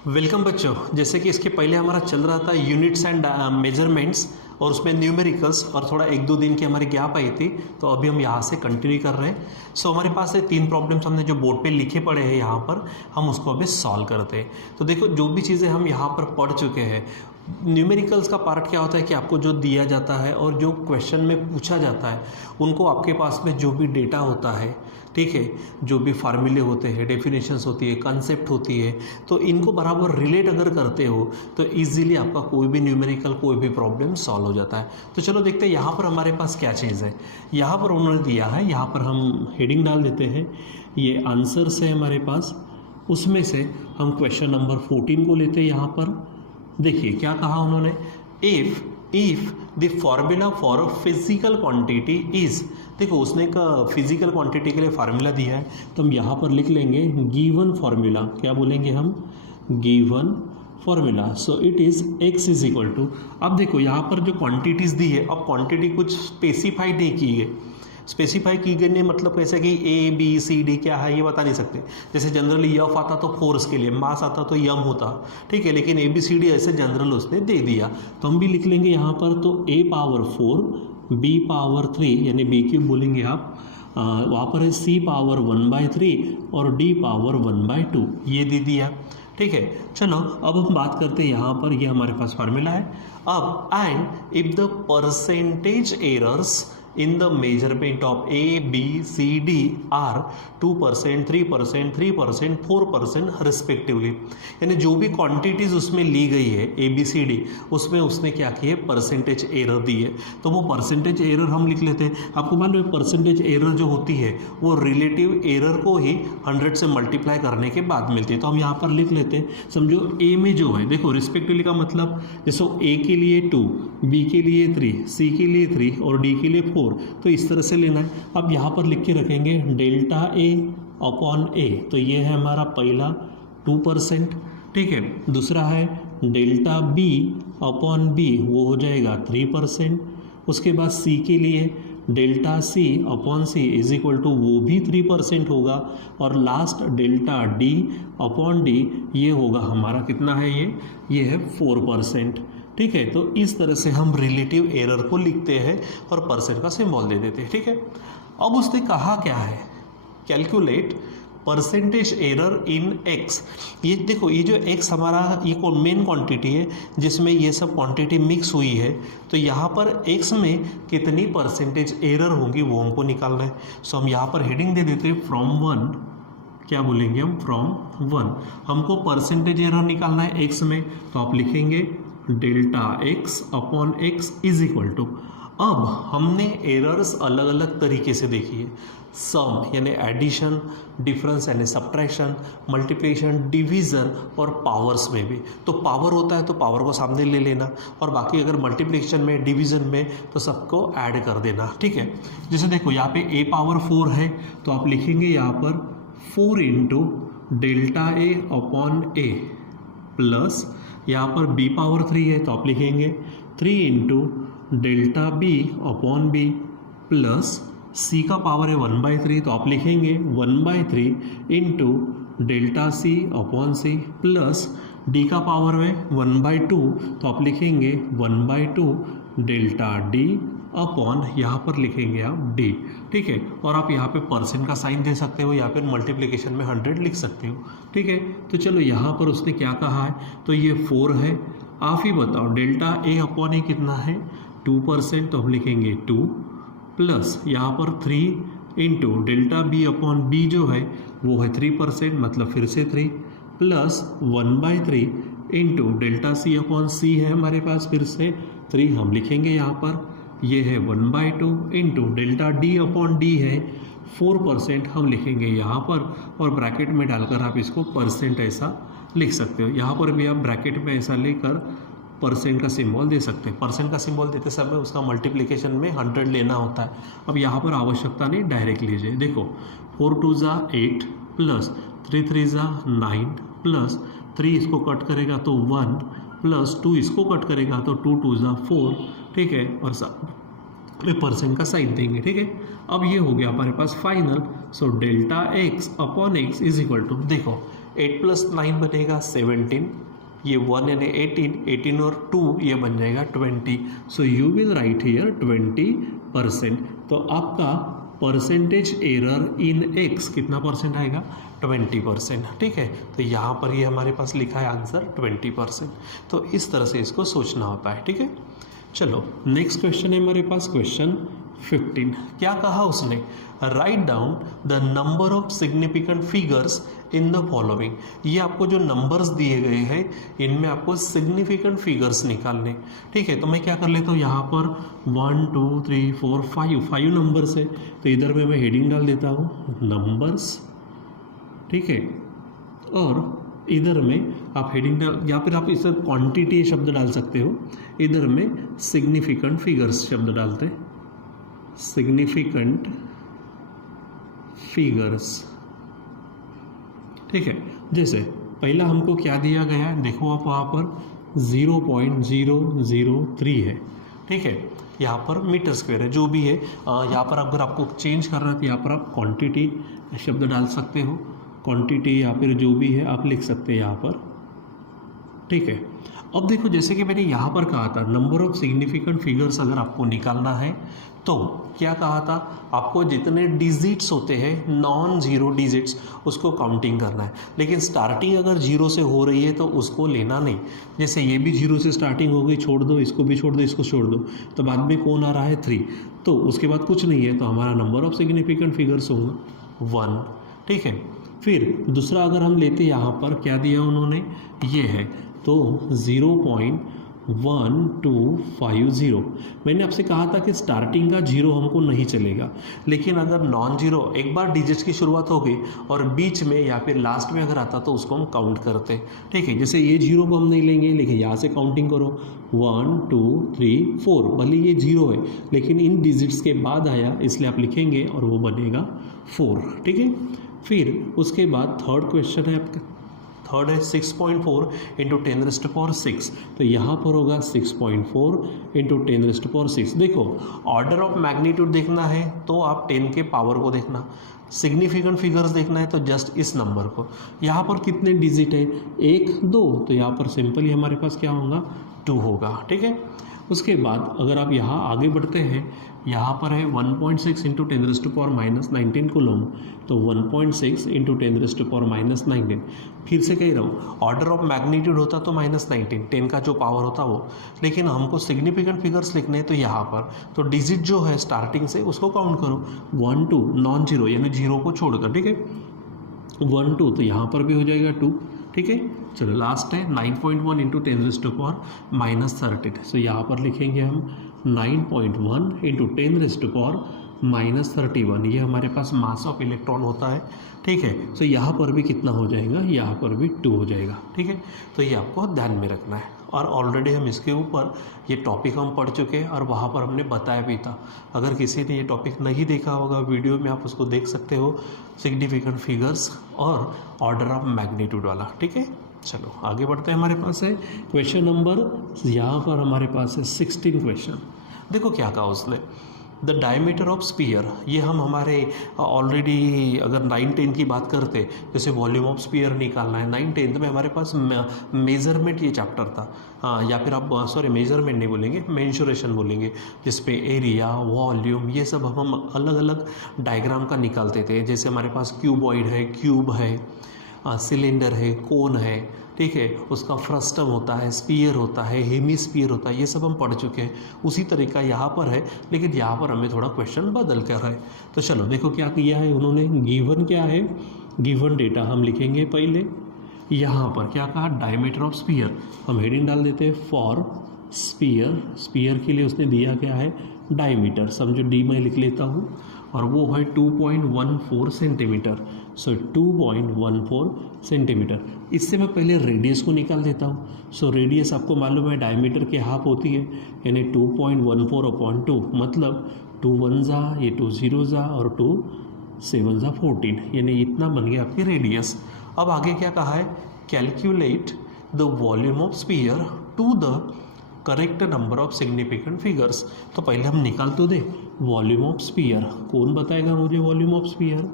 Welcome बच्चों। जैसे कि इसके पहले हमारा चल रहा था यूनिट्स एंड मेजरमेंट्स और उसमें न्यूमेरिकल्स और थोड़ा एक दो दिन की हमारी गैप आई थी, तो अभी हम यहाँ से कंटिन्यू कर रहे हैं। सो हमारे पास ये 3 प्रॉब्लम्स हमने जो बोर्ड पे लिखे पड़े हैं यहाँ पर, हम उसको अभी सॉल्व करते हैं। तो देखो, जो भी चीज़ें हम यहाँ पर पढ़ चुके हैं, न्यूमेरिकल्स का पार्ट क्या होता है कि आपको जो दिया जाता है और जो क्वेश्चन में पूछा जाता है उनको आपके पास में जो भी डेटा होता है, ठीक है, जो भी फार्मूले होते हैं, डेफिनेशंस होती है, कंसेप्ट होती है, तो इनको बराबर रिलेट अगर करते हो तो इजीली आपका कोई भी न्यूमेरिकल कोई भी प्रॉब्लम सॉल्व हो जाता है। तो चलो देखते हैं यहाँ पर हमारे पास क्या चीज़ है। यहाँ पर उन्होंने दिया है, यहाँ पर हम हेडिंग डाल देते हैं, ये आंसर्स है हमारे पास। उसमें से हम क्वेश्चन नंबर 14 को लेते हैं। यहाँ पर देखिए क्या कहा उन्होंने, if the formula for physical quantity is. देखो, उसने का फिजिकल क्वांटिटी के लिए फार्मूला दिया है, तो हम यहाँ पर लिख लेंगे गिवन फार्मूला। क्या बोलेंगे हम? Given formula. So it is x is equal to. अब देखो यहाँ पर जो क्वांटिटीज़ दी है, अब क्वांटिटी कुछ स्पेसिफाई नहीं की है। स्पेसिफाई की गई नहीं मतलब कैसे कि ए बी सी डी क्या है ये बता नहीं सकते। जैसे जनरली यफ आता तो फोर्स के लिए, मास आता तो यम होता, ठीक है, लेकिन ए बी सी डी ऐसे जनरल उसने दे दिया, तो हम भी लिख लेंगे यहाँ पर। तो a पावर 4, b पावर 3 यानी b क्यूब बोलेंगे आप, वहाँ पर है c पावर 1/3 और d पावर 1/2, ये दे दिया, ठीक है। चलो अब हम बात करते हैं यहाँ पर, ये हमारे पास फार्मूला है। अब and if the percentage errors in the measurement of A, B, C, D are 2%, 3%, 3%, 4% respectively। यानी जो भी क्वांटिटीज़ उसमें ली गई है A, B, C, D, उसमें उसने क्या किया है, परसेंटेज एरर दी है। तो वो परसेंटेज एरर हम लिख लेते हैं। आपको मालूम है परसेंटेज एरर जो होती है वो रिलेटिव एरर को ही 100 से मल्टीप्लाई करने के बाद मिलती है। तो हम यहाँ पर लिख लेते हैं। समझो A में जो है, देखो रिस्पेक्टिवली का मतलब जैसे A के लिए 2, B के लिए 3, C के लिए 3 और D के लिए 4, तो इस तरह से लेना है। अब यहाँ पर लिख के रखेंगे डेल्टा ए अपॉन ए, तो ये है हमारा पहला 2%, ठीक है। दूसरा है डेल्टा बी अपॉन बी, वो हो जाएगा 3%। उसके बाद सी के लिए delta C upon C is equal to, वो भी 3% होगा। और last delta D upon D, ये होगा हमारा कितना है, ये है 4%, ठीक है। तो इस तरह से हम रिलेटिव एरर को लिखते हैं और परसेंट का सिंबल दे देते हैं, ठीक है। अब उसने कहा क्या है, calculate percentage error in x। ये देखो, ये जो x हमारा ये मेन क्वांटिटी है जिसमें ये सब क्वांटिटी मिक्स हुई है, तो यहाँ पर x में कितनी परसेंटेज एरर होंगी वो हमको निकालना है। सो हम यहाँ पर हेडिंग दे देते हैं फ्रॉम 1। क्या बोलेंगे हम? फ्रॉम 1। हमको परसेंटेज एरर निकालना है x में, तो आप लिखेंगे delta x upon x is equal to. अब हमने एरर्स अलग अलग तरीके से देखी है, सम यानी एडिशन, डिफरेंस यानी सब्ट्रैक्शन, मल्टीप्लिकेशन, डिवीज़न और पावर्स में भी। तो पावर होता है तो पावर को सामने ले लेना, और बाकी अगर मल्टीप्लिकेशन में, डिवीज़न में, तो सबको ऐड कर देना, ठीक है। जैसे देखो यहाँ पे a पावर 4 है, तो आप लिखेंगे यहाँ पर 4 into delta A upon A, plus यहाँ पर b पावर 3 है, तो आप लिखेंगे 3 into delta b upon b, plus c का पावर है 1/3, तो आप लिखेंगे 1/3 इंटू डेल्टा सी अपॉन सी, प्लस d का पावर है 1/2, तो आप लिखेंगे 1/2 डेल्टा d अपॉन, यहाँ पर लिखेंगे आप d, ठीक है। और आप यहाँ पे परसेंट का साइन दे सकते हो या फिर मल्टीप्लिकेशन में 100 लिख सकते हो, ठीक है। तो चलो यहाँ पर उसने क्या कहा है, तो ये 4 है। आप ही बताओ डेल्टा a अपॉन ए कितना है, 2%, तो हम लिखेंगे 2, प्लस यहाँ पर 3 into delta b upon b जो है वो है 3%, मतलब फिर से 3, प्लस 1/3 इंटू डेल्टा सी अपॉन सी है हमारे पास फिर से 3, हम लिखेंगे यहाँ पर ये है 1/2 into delta D upon D है 4%, हम लिखेंगे यहाँ पर, और ब्रैकेट में डालकर आप इसको परसेंट ऐसा लिख सकते हो। यहाँ पर भी आप ब्रैकेट में ऐसा लेकर परसेंट का सिंबल दे सकते हैं। परसेंट का सिंबल देते समय उसका मल्टीप्लिकेशन में 100 लेना होता है। अब यहाँ पर आवश्यकता नहीं, डायरेक्ट लीजिए। देखो 4 2 ज़ा 8, प्लस 3 3 ज़ा 9, प्लस 3 इसको कट करेगा तो 1, प्लस 2 इसको कट करेगा तो 2 2 ज़ा 4, ठीक है, और में परसेंट का साइन देंगे, ठीक है। अब ये हो गया हमारे पास final. So delta x upon x is equal to, देखो 8 + 9 बनेगा 17, ये 1 यानी 18, 18 और 2 ये बन जाएगा 20. So you will write here 20%. तो आपका परसेंटेज एरर इन एक्स कितना परसेंट आएगा? 20%. ठीक है, तो यहाँ पर ये हमारे पास लिखा है आंसर 20%. तो इस तरह से इसको सोचना होता है. ठीक है, चलो नेक्स्ट क्वेश्चन है हमारे पास, क्वेश्चन 15. क्या कहा उसने? Write down the number of significant figures in the following. ये आपको जो नंबर्स दिए गए हैं इनमें आपको सिग्निफिकेंट फिगर्स निकालने. ठीक है, तो मैं क्या कर लेता हूँ, यहाँ पर 1 2 3 4 5 नंबर्स है, तो इधर में मैं हेडिंग डाल देता हूँ नंबर्स. ठीक है, और इधर में आप हेडिंग डाल, या फिर आप इसे क्वांटिटी शब्द डाल सकते हो, इधर में सिग्निफिकेंट फिगर्स शब्द डालते हैं, सिग्निफिकेंट फिगर्स. ठीक है, जैसे पहला हमको क्या दिया गया है, देखो आप वहाँ पर 0.003 है. ठीक है, यहाँ पर मीटर स्क्वायर है, जो भी है. यहाँ पर अगर आपको चेंज करना है तो यहाँ पर आप क्वांटिटी शब्द डाल सकते हो, क्वांटिटी या फिर जो भी है आप लिख सकते हैं यहाँ पर. ठीक है, अब देखो जैसे कि मैंने यहाँ पर कहा था नंबर ऑफ सिग्निफिकेंट फिगर्स अगर आपको निकालना है तो क्या कहा था, आपको जितने डिजिट्स होते हैं नॉन जीरो डिजिट्स उसको काउंटिंग करना है. लेकिन स्टार्टिंग अगर जीरो से हो रही है तो उसको लेना नहीं. जैसे ये भी जीरो से स्टार्टिंग हो गई, छोड़ दो, इसको भी छोड़ दो, इसको छोड़ दो, तो बाद में कौन आ रहा है 3, तो उसके बाद कुछ नहीं है, तो हमारा नंबर ऑफ सिग्निफिकेंट फिगर्स होगा 1. ठीक है, फिर दूसरा अगर हम लेते यहाँ पर क्या दिया उन्होंने, ये है, तो 0.1250. मैंने आपसे कहा था कि स्टार्टिंग का जीरो हमको नहीं चलेगा, लेकिन अगर नॉन जीरो एक बार डिजिट्स की शुरुआत हो गई और बीच में या फिर लास्ट में अगर आता तो उसको हम काउंट करते हैं. ठीक है, जैसे ये जीरो को हम नहीं लेंगे, लेकिन यहाँ से काउंटिंग करो 1 2 3 4, भले ये जीरो है लेकिन इन डिजिट्स के बाद आया इसलिए आप लिखेंगे और वो बनेगा 4. ठीक है, फिर उसके बाद थर्ड क्वेश्चन है आपका, थर्ड है 6.4 इंटू 10⁻⁶. तो यहाँ पर होगा 6.4 इंटू 10⁻⁶. देखो ऑर्डर ऑफ मैग्नीट्यूड देखना है तो आप 10 के पावर को देखना, सिग्निफिकेंट फिगर्स देखना है तो जस्ट इस नंबर को. यहाँ पर कितने डिजिट है, 1 2, तो यहाँ पर सिंपली हमारे पास क्या होगा 2 होगा. ठीक है, उसके बाद अगर आप यहाँ आगे बढ़ते हैं, यहाँ पर है 1.6 इंटू 10⁻⁻19 कूलम, तो 1.6 इंटू 10⁻⁻19. फिर से कह रहा हूँ ऑर्डर ऑफ मैग्नीट्यूड होता तो -19, 10 का जो पावर होता वो, लेकिन हमको सिग्निफिकेंट फिगर्स लिखने हैं तो यहाँ पर तो डिजिट जो है स्टार्टिंग से उसको काउंट करो, 1 2 नॉन जीरो यानी जीरो को छोड़कर. ठीक है, 1 2, तो यहाँ पर भी हो जाएगा 2. ठीक है, चलो लास्ट है 9.1 इंटू 10⁻⁻13. सो यहाँ पर लिखेंगे हम 9.1 इंटू 10⁻⁻31. ये हमारे पास मास ऑफ इलेक्ट्रॉन होता है. ठीक है, सो यहाँ पर भी कितना हो जाएगा, यहाँ पर भी 2 हो जाएगा. ठीक है, तो ये आपको ध्यान में रखना है. और ऑलरेडी हम इसके ऊपर ये टॉपिक हम पढ़ चुके हैं और वहाँ पर हमने बताया भी था. अगर किसी ने ये टॉपिक नहीं देखा होगा वीडियो में आप उसको देख सकते हो, सिग्निफिकेंट फिगर्स और ऑर्डर ऑफ मैग्नीट्यूड वाला. ठीक है, चलो आगे बढ़ते हैं. हमारे पास है क्वेश्चन नंबर, यहाँ पर हमारे पास है 16 क्वेश्चन. देखो क्या कहा उसने, द डायमीटर ऑफ स्पीयर. ये हम हमारे ऑलरेडी अगर 9-10 की बात करते, जैसे वॉल्यूम ऑफ स्पीयर निकालना है 9-10 में हमारे पास मेजरमेंट ये चैप्टर था. या फिर आप सॉरी मेजरमेंट नहीं बोलेंगे, मेंसुरेशन बोलेंगे, जिसपे एरिया वॉल्यूम ये सब हम अलग अलग डायग्राम का निकालते थे. जैसे हमारे पास क्यूबॉइड है, क्यूब है, सिलेंडर है, कोन है. ठीक है, उसका फ्रस्टम होता है, स्पीयर होता है, हेमीस्फीयर होता है, ये सब हम पढ़ चुके हैं. उसी तरीका यहाँ पर है, लेकिन यहाँ पर हमें थोड़ा क्वेश्चन बदल कर है. तो चलो देखो क्या किया है उन्होंने, गिवन क्या है, गिवन डेटा हम लिखेंगे पहले. यहाँ पर क्या कहा, डायमीटर ऑफ स्पीयर, हम हेडिंग डाल देते हैं फॉर स्पीयर. स्पीयर के लिए उसने दिया क्या है, डायमीटर, समझो डी मैं लिख लेता हूँ, और वो है 2.14 सेंटीमीटर. सो 2.14 सेंटीमीटर. इससे मैं पहले रेडियस को निकाल देता हूँ. सो रेडियस आपको मालूम है डायमीटर के हाफ होती है, यानी 2.14/2, मतलब 2 1 जा, ये 2 0 जा और 2 7 जा 14, यानी इतना बन गया आपकी रेडियस. अब आगे क्या कहा है, calculate the volume of sphere to the correct number of significant figures. तो पहले हम निकाल तो दे वॉल्यूम ऑफ स्पीयर. कौन बताएगा मुझे volume of spear,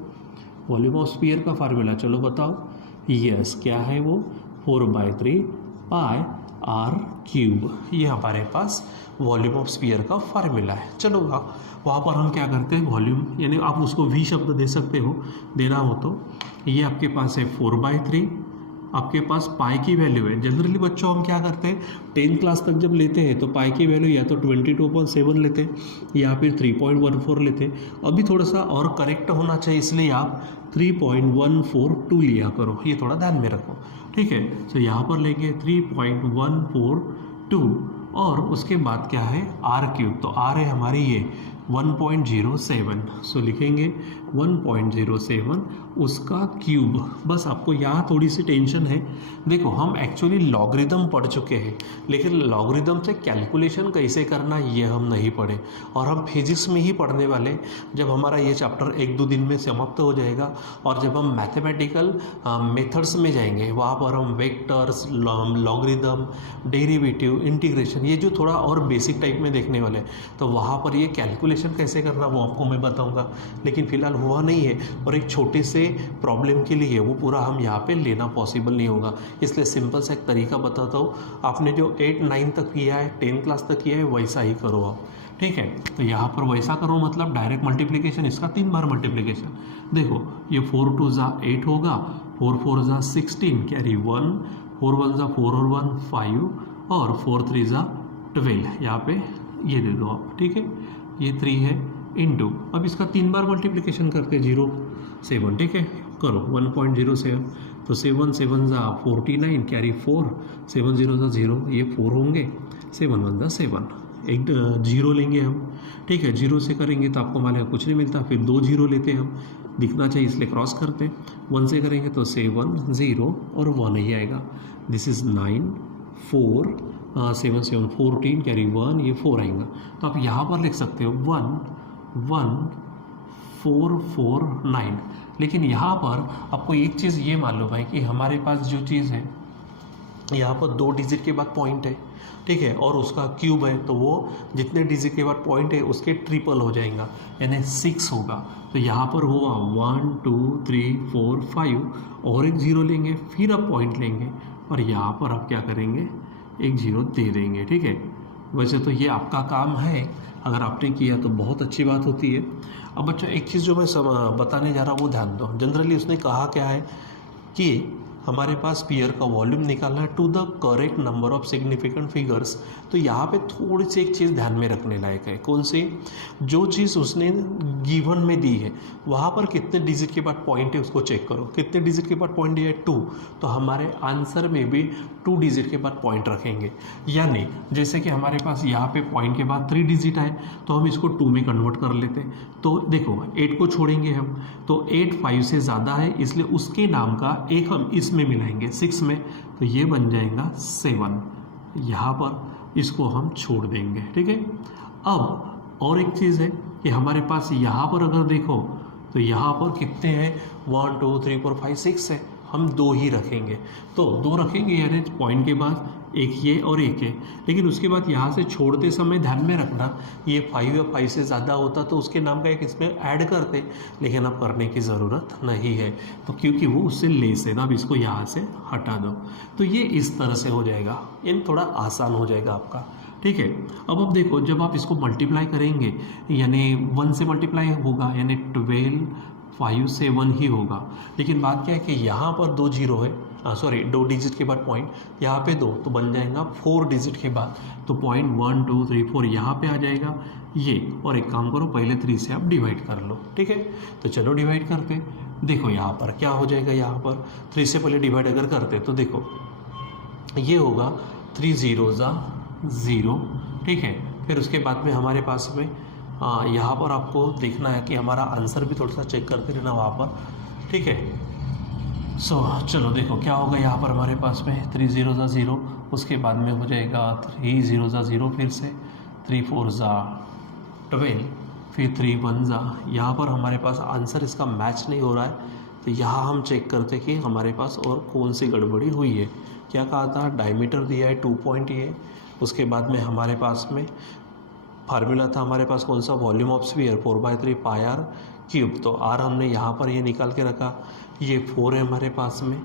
volume of spear का फार्मूला, चलो बताओ. यस, क्या है वो 4/3 पाई आर क्यूब, ये हमारे पास वॉल्यूम ऑफ स्फीयर का फार्मूला है। चलो वहाँ पर हम क्या करते हैं, वॉल्यूम यानी आप उसको वी शब्द दे सकते हो, देना हो तो ये आपके पास है 4/3, आपके पास पाई की वैल्यू है। जनरली बच्चों हम क्या करते हैं 10th क्लास तक जब लेते हैं तो पाई की वैल्यू या तो 22.7 लेते हैं या फिर 3.14 लेते हैं। अभी थोड़ा सा और करेक्ट होना चाहिए, इसलिए आप 3.142 लिया करो, ये थोड़ा ध्यान में रखो, ठीक है। तो यहाँ पर लेंगे 3.142 और उसके बाद क्या है आर क्यूब, तो आर है हमारी ये 1.07, सो लिखेंगे 1.07 उसका क्यूब। बस आपको यहाँ थोड़ी सी टेंशन है, देखो हम एक्चुअली लॉगरिदम पढ़ चुके हैं, लेकिन लॉगरिदम से कैलकुलेशन कैसे करना ये हम नहीं पढ़े, और हम फिजिक्स में ही पढ़ने वाले जब हमारा ये चैप्टर 1-2 दिन में समाप्त हो जाएगा। और जब हम मैथमेटिकल मेथड्स में जाएंगे वहाँ पर हम वेक्टर्स, लॉगरिदम, डेरिवेटिव, इंटीग्रेशन, ये जो थोड़ा और बेसिक टाइप में देखने वाले, तो वहाँ पर ये कैलकुलेशन कैसे करना वो आपको मैं बताऊँगा। लेकिन फिलहाल हुआ नहीं है, और एक छोटे से प्रॉब्लम के लिए वो पूरा हम यहाँ पे लेना पॉसिबल नहीं होगा, इसलिए सिंपल सा एक तरीका बताता हूँ। आपने जो 8-9 तक किया है, 10 क्लास तक किया है, वैसा ही करो आप, ठीक है। तो यहाँ पर वैसा करो मतलब डायरेक्ट मल्टीप्लिकेशन, इसका 3 बार मल्टीप्लिकेशन। देखो ये 4 2 ज़ा 8 होगा, 4 4 ज़ा 16 कैरी 1, 4 1 ज़ा 4 और 1 5 और 4 3 ज़ा 12, यहाँ पे ये दे दो आप, ठीक है। ये 3 है इनटू, अब इसका 3 बार मल्टीप्लिकेशन करते 0 7, ठीक है, करो 1.07, तो 7 7 ज़ा 49 कैरी 4, 7 0 ज़ा 0, ये 4 होंगे, 7 1 ज़ा 7, एक 0 लेंगे हम, ठीक है। 0 से करेंगे तो आपको मालूम है कुछ नहीं मिलता, फिर 2 0 लेते हैं हम, दिखना चाहिए इसलिए क्रॉस करते हैं। 1 से करेंगे तो 7 0 और 1 ही आएगा, दिस इज़ 9 4 7 7 14 कैरी 1, ये 4 आएगा। तो आप यहाँ पर लिख सकते हो 1 1 4 4 9। लेकिन यहाँ पर आपको एक चीज़ ये मालूम है कि हमारे पास जो चीज़ है यहाँ पर 2 डिजिट के बाद पॉइंट है, ठीक है, और उसका क्यूब है, तो वो जितने डिजिट के बाद पॉइंट है उसके ट्रिपल हो जाएगा, यानी 6 होगा। तो यहाँ पर हुआ 1 2 3 4 5 और एक 0 लेंगे, फिर आप पॉइंट लेंगे और यहाँ पर आप क्या करेंगे एक 0 दे देंगे, ठीक है। वैसे तो ये आपका काम है, अगर आपने किया तो बहुत अच्छी बात होती है। अब बच्चों एक चीज़ जो मैं बताने जा रहा हूँ वो ध्यान दो। जनरली उसने कहा क्या है कि हमारे पास स्फीयर का वॉल्यूम निकालना है to the correct number of significant figures. तो यहाँ पे थोड़ी सी एक चीज़ ध्यान में रखने लायक है, कौन सी, जो चीज़ उसने गिवन में दी है वहाँ पर कितने डिजिट के बाद पॉइंट है उसको चेक करो। कितने डिजिट के बाद पॉइंट दिया है 2, तो हमारे आंसर में भी 2 डिजिट के बाद पॉइंट रखेंगे। यानी जैसे कि हमारे पास यहाँ पे पॉइंट के बाद 3 डिजिट आए तो हम इसको 2 में कन्वर्ट कर लेते हैं। तो देखो 8 को छोड़ेंगे हम, तो 8 5 से ज़्यादा है इसलिए उसके नाम का एक हम इसमें मिलाएंगे 6 में, तो ये बन जाएगा 7। यहाँ पर इसको हम छोड़ देंगे, ठीक है। अब और एक चीज़ है कि हमारे पास यहाँ पर अगर देखो तो यहाँ पर कितने हैं 1 2 3 4 5 6 है, हम 2 ही रखेंगे। तो 2 रखेंगे यानी पॉइंट के बाद एक ये और एक है, लेकिन उसके बाद यहाँ से छोड़ते समय ध्यान में रखना ये 5 या 5 से ज़्यादा होता तो उसके नाम का एक इसमें ऐड करते, लेकिन अब करने की ज़रूरत नहीं है तो क्योंकि वो उससे लेस है ना, अब इसको यहाँ से हटा दो। तो ये इस तरह से हो जाएगा, ये थोड़ा आसान हो जाएगा आपका, ठीक है। अब देखो जब आप इसको मल्टीप्लाई करेंगे यानी 1 से मल्टीप्लाई होगा यानी 12 5 से 1 ही होगा। लेकिन बात क्या है कि यहाँ पर 2 0 है, सॉरी 2 डिजिट के बाद पॉइंट, यहाँ पे 2 तो बन जाएगा 4 डिजिट के बाद, तो पॉइंट 1 2 3 4 यहाँ पे आ जाएगा ये। और एक काम करो पहले 3 से आप डिवाइड कर लो, ठीक है। तो चलो डिवाइड करते, देखो यहाँ पर क्या हो जाएगा, यहाँ पर 3 से पहले डिवाइड अगर करते तो देखो ये होगा 3 0 ज़ा 0, ठीक है। फिर उसके बाद में हमारे पास में यहाँ पर आपको देखना है कि हमारा आंसर भी थोड़ा सा चेक करते रहना वहाँ पर, ठीक है। सो चलो देखो क्या होगा यहाँ पर हमारे पास में 3 0 ज़ा 0, उसके बाद में हो जाएगा 3 0 ज़ा 0, फिर से 3 4 ज़ा 12, फिर 3 1 ज़ा, यहाँ पर हमारे पास आंसर इसका मैच नहीं हो रहा है। तो यहाँ हम चेक करते कि हमारे पास और कौन सी गड़बड़ी हुई है। क्या कहा था, डायमीटर दिया है 2 पॉइंट ये, उसके बाद में हमारे पास में फार्मूला था हमारे पास कौन सा, volume of sphere 4/3 pi r cube. तो आर हमने यहाँ पर ये निकाल के रखा, ये 4 है हमारे पास में,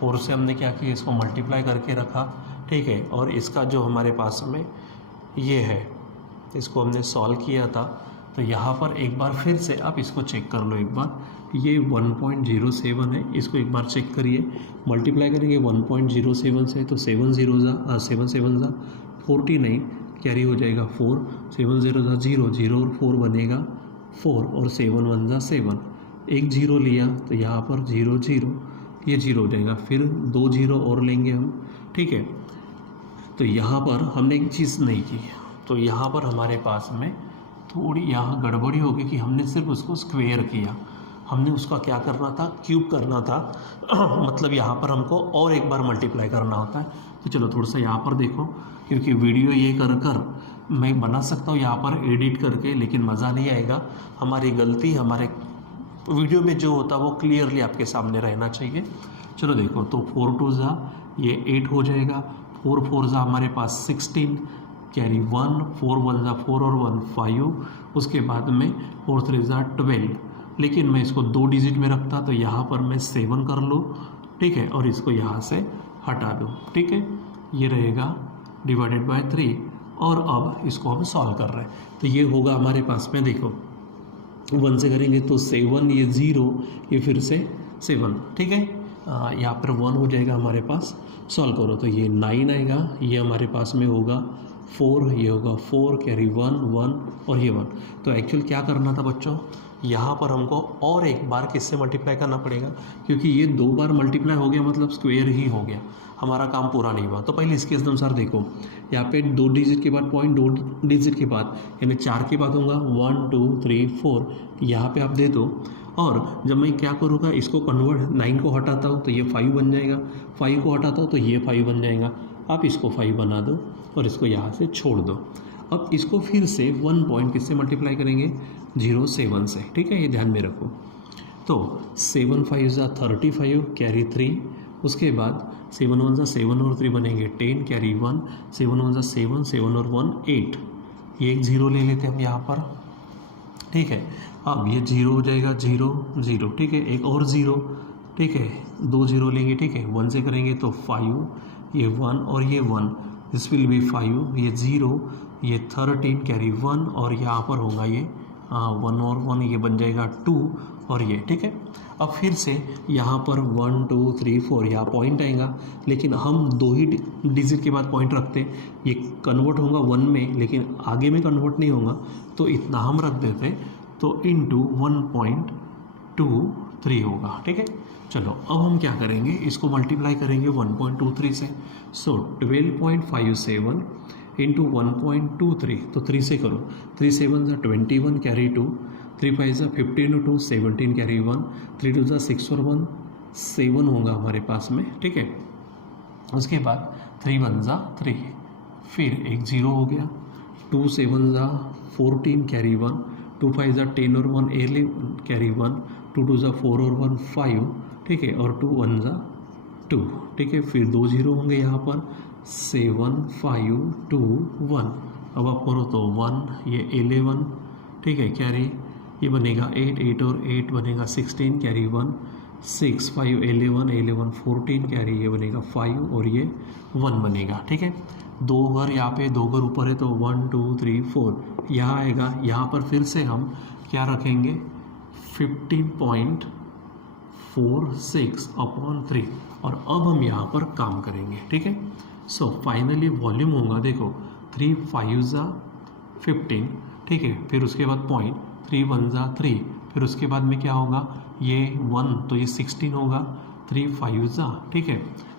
4 से हमने क्या किया, इसको मल्टीप्लाई करके रखा, ठीक है। और इसका जो हमारे पास में ये है, इसको हमने सॉल्व किया था। तो यहाँ पर एक बार फिर से आप इसको चेक कर लो एक बार, ये 1.07 है, इसको एक बार चेक करिए। मल्टीप्लाई करेंगे 1.07 से तो 7 7 ज़ा 49, कैरी हो जाएगा 4, 7 0 ज़ा 0, 0 और 4 बनेगा 4, और 7 1 ज़ा 7, एक 0 लिया तो यहाँ पर 0 0, ये 0 हो जाएगा, फिर 2 0 और लेंगे हम, ठीक है। तो यहाँ पर हमने एक चीज़ नहीं की, तो यहाँ पर हमारे पास में थोड़ी यहाँ गड़बड़ी होगी कि हमने सिर्फ उसको स्क्वेयर किया, हमने उसका क्या करना था, क्यूब करना था। मतलब यहाँ पर हमको और एक बार मल्टीप्लाई करना होता है। तो चलो थोड़ा सा यहाँ पर देखो, क्योंकि वीडियो ये कर मैं बना सकता हूँ यहाँ पर एडिट करके, लेकिन मज़ा नहीं आएगा। हमारी गलती, हमारे वीडियो में जो होता है वो क्लियरली आपके सामने रहना चाहिए। चलो देखो, तो 4 2 ज़ा ये 8 हो जाएगा, 4 4 ज़ा हमारे पास 16, कैरी 1, 4 1 ज़ा 4 और 1 5, उसके बाद में 4 3 ज़ा 12, लेकिन मैं इसको 2 डिजिट में रखता तो यहाँ पर मैं 7 कर लूँ, ठीक है, और इसको यहाँ से हटा दूँ, ठीक है। ये रहेगा डिवाइडेड बाय 3, और अब इसको हम सॉल्व कर रहे हैं। तो ये होगा हमारे पास में, देखो 1 से करेंगे तो 7, ये 0, ये फिर से 7, ठीक है। यहाँ पर 1 हो जाएगा हमारे पास, सॉल्व करो तो ये 9 आएगा, ये हमारे पास में होगा 4, ये होगा 4, कैरी 1 1 और ये 1। तो एक्चुअल क्या करना था बच्चों, यहाँ पर हमको और एक बार किससे मल्टीप्लाई करना पड़ेगा, क्योंकि ये 2 बार मल्टीप्लाई हो गया मतलब स्क्वेयर ही हो गया, हमारा काम पूरा नहीं हुआ। तो पहले इसके अनुसार देखो, यहाँ पे 2 डिजिट के बाद पॉइंट, 2 डिजिट के बाद यानी 4 के बाद होगा 1 2 3 4, यहाँ पे आप दे दो। और जब मैं क्या करूँगा, इसको कन्वर्ट 9 को हटाता हूँ तो ये 5 बन जाएगा, 5 को हटाता हूँ तो ये 5 बन जाएगा। आप इसको 5 बना दो और इसको यहाँ से छोड़ दो। अब इसको फिर से 1 पॉइंट किससे मल्टीप्लाई करेंगे, 0 7 से, ठीक है, ये ध्यान में रखो। तो 7 5 ज़ा 35, कैरी 3, उसके बाद 7 1 ज़ा 7 और 3 बनेंगे 10, कैरी 1, 7 1 ज़ा 7, 7 और 1 8, ये एक 0 ले लेते हैं हम यहाँ पर, ठीक है। अब ये 0 हो जाएगा, 0 0, ठीक है, एक और 0, ठीक है, 2 0 लेंगे, ठीक है। 1 से करेंगे तो 5, ये 1 और ये 1, दिस विल बी 5, ये 0, ये 13, कैरी 1, और यहाँ पर होगा ये 1 और 1, ये बन जाएगा 2 और ये, ठीक है। अब फिर से यहाँ पर 1 2 3 4 यहाँ पॉइंट आएगा, लेकिन हम 2 ही डिजिट के बाद पॉइंट रखते हैं, ये कन्वर्ट होगा 1 में, लेकिन आगे में कन्वर्ट नहीं होगा, तो इतना हम रख देते, तो इंटू 1.23 होगा, ठीक है। चलो अब हम क्या करेंगे, इसको मल्टीप्लाई करेंगे 1.23 से, सो 12.57 इंटू 1.23, तो 3 से करो, 3 7 ज़ा 21, कैरी 2, 3 5 ज़ा 15 2 17, कैरी 1, 3 2 ज़ा 6 और 1 7 होगा हमारे पास में, ठीक है। उसके बाद 3 1 ज़ा 3, फिर एक 0 हो गया, 2 7 ज़ा 14, कैरी 1, 2 5 ज़ा 10 और 1 11, कैरी 1, 2 2 ज़ा 4 और 1 5, ठीक है, और 2 1 ज़ा 2, ठीक है। फिर 2 0 होंगे यहाँ पर, 7 5 2 1, अब आप करो तो 1, ये 11, ठीक है, कैरी ये बनेगा 8 8 और 8 बनेगा 16, कैरी 1, 6 5 11 11 14, कैरी ये बनेगा 5 और ये 1 बनेगा, ठीक है। 2 घर यहाँ पे, 2 घर ऊपर है तो 1 2 3 4 यहाँ आएगा। यहाँ पर फिर से हम क्या रखेंगे, 15.46/3, और अब हम यहाँ पर काम करेंगे, ठीक है। सो फाइनली वॉल्यूम होगा, देखो 3 5 ज़ा 15, ठीक है, फिर उसके बाद पॉइंट 3 1 ज़ा 3, फिर उसके बाद में क्या होगा, ये 1 तो ये 16 होगा, 3 5 ज़ा, ठीक है,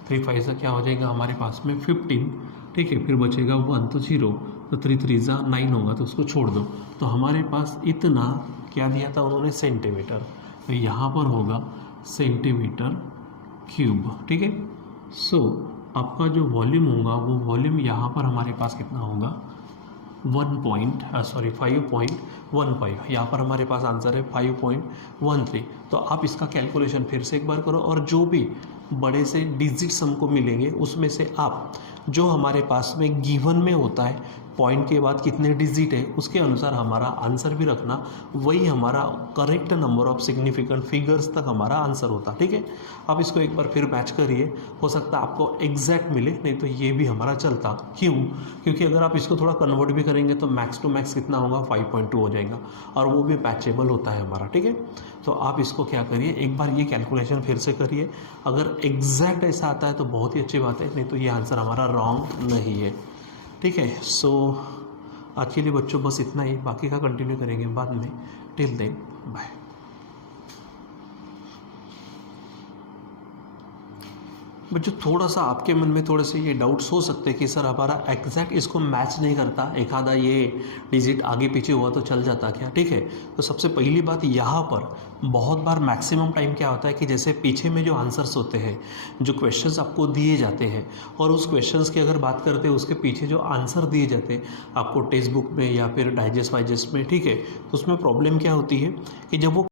3 5 ज़ा क्या हो जाएगा हमारे पास में 15, ठीक है, फिर बचेगा 1 तो 0, तो 3 3 ज़ा 9 होगा, तो उसको छोड़ दो। तो हमारे पास इतना क्या दिया था उन्होंने, सेंटीमीटर, तो यहाँ पर होगा सेंटीमीटर क्यूब, ठीक है। सो आपका जो वॉल्यूम होगा वो वॉल्यूम यहाँ पर हमारे पास कितना होगा, 5.15, यहाँ पर हमारे पास आंसर है 5.13। तो आप इसका कैलकुलेशन फिर से एक बार करो, और जो भी बड़े से डिजिट्स हमको मिलेंगे, उसमें से आप जो हमारे पास में गिवन में होता है पॉइंट के बाद कितने डिजिट है उसके अनुसार हमारा आंसर भी रखना, वही हमारा correct number of significant figures तक हमारा आंसर होता। ठीक है, आप इसको एक बार फिर मैच करिए, हो सकता है आपको एग्जैक्ट मिले, नहीं तो ये भी हमारा चलता। क्यों? क्योंकि अगर आप इसको थोड़ा कन्वर्ट भी करेंगे तो मैक्स टू मैक्स कितना होगा 5.2 हो जाएगा, और वो भी मैचेबल होता है हमारा। ठीक है, तो आप इसको क्या करिए, एक बार ये कैलकुलेशन फिर से करिए, अगर एग्जैक्ट ऐसा आता है तो बहुत ही अच्छी बात है, नहीं तो ये आंसर हमारा रॉन्ग नहीं है। ठीक है, सो आज के लिए बच्चों बस इतना ही, बाकी का कंटिन्यू करेंगे बाद में। Till then bye. बच्चों थोड़ा सा आपके मन में थोड़े से ये डाउट्स हो सकते हैं कि सर हमारा एग्जैक्ट इसको मैच नहीं करता, एक आधा ये डिजिट आगे पीछे हुआ तो चल जाता क्या? ठीक है, तो सबसे पहली बात यहाँ पर बहुत बार मैक्सिमम टाइम क्या होता है कि जैसे पीछे में जो आंसर्स होते हैं, जो क्वेश्चंस आपको दिए जाते हैं, और उस क्वेश्चंस की अगर बात करते हैं उसके पीछे जो आंसर दिए जाते हैं आपको टेक्स्ट बुक में या फिर डाइजेस्ट वाइजेस्ट में, ठीक है, तो उसमें प्रॉब्लम क्या होती है कि जब वो